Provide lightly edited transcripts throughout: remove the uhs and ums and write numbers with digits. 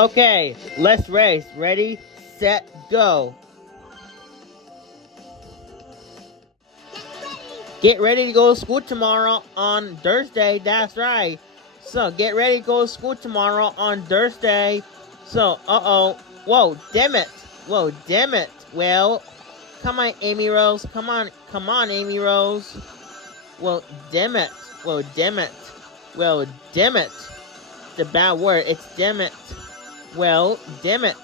Okay, let's race. Ready, set, go. Get ready to go to school tomorrow on Thursday. That's right. So get ready to go to school tomorrow on Thursday. So, whoa, damn it. Whoa, damn it. Well, come on, Amy Rose. Come on, Amy Rose. Well, damn it. Well, damn it. Well, damn it. It's a bad word. It's damn it. Well, damn it.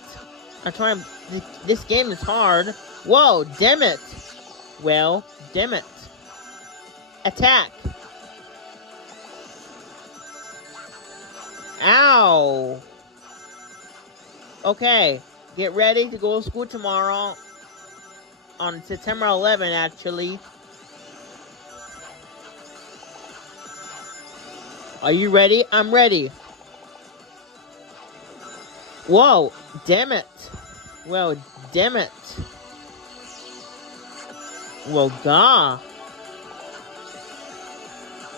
I'm trying. This game is hard. Whoa, damn it. Well, damn it. Attack. Ow. Okay, get ready to go to school tomorrow on September 11th, actually. Are you ready? I'm ready. Whoa, damn it. Well, damn it. Well, gah.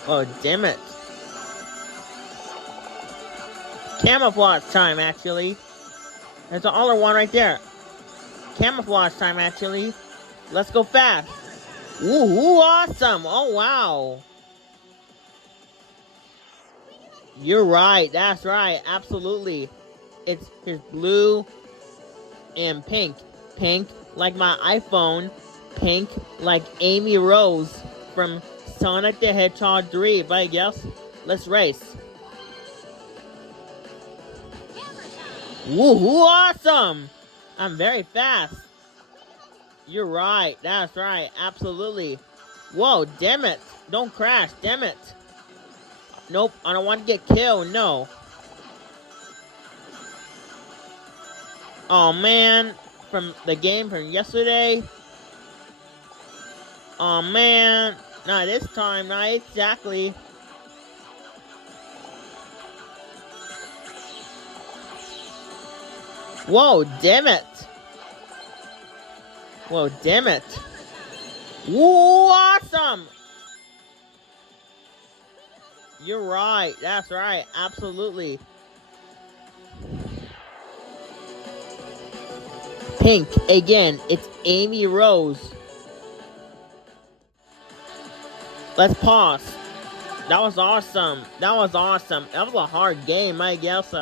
Oh, damn it. Camouflage time, actually. There's an other one right there. Camouflage time, actually. Let's go fast. Ooh, awesome. Oh, wow. You're right. That's right. Absolutely. It's blue and pink. Pink like my iPhone. Pink like Amy Rose from Sonic the Hedgehog 3. But I guess, let's race. Woohoo, awesome! I'm very fast. You're right. That's right. Absolutely. Whoa, damn it. Don't crash. Damn it. Nope, I don't want to get killed. No. Oh, man. From the game from yesterday. Oh, man. Not this time. Not exactly. Whoa, damn it. Whoa, damn it. Whoa, awesome. You're right. That's right. Absolutely. Pink. Again, it's Amy Rose. Let's pause. That was awesome. That was awesome. That was a hard game, I guess.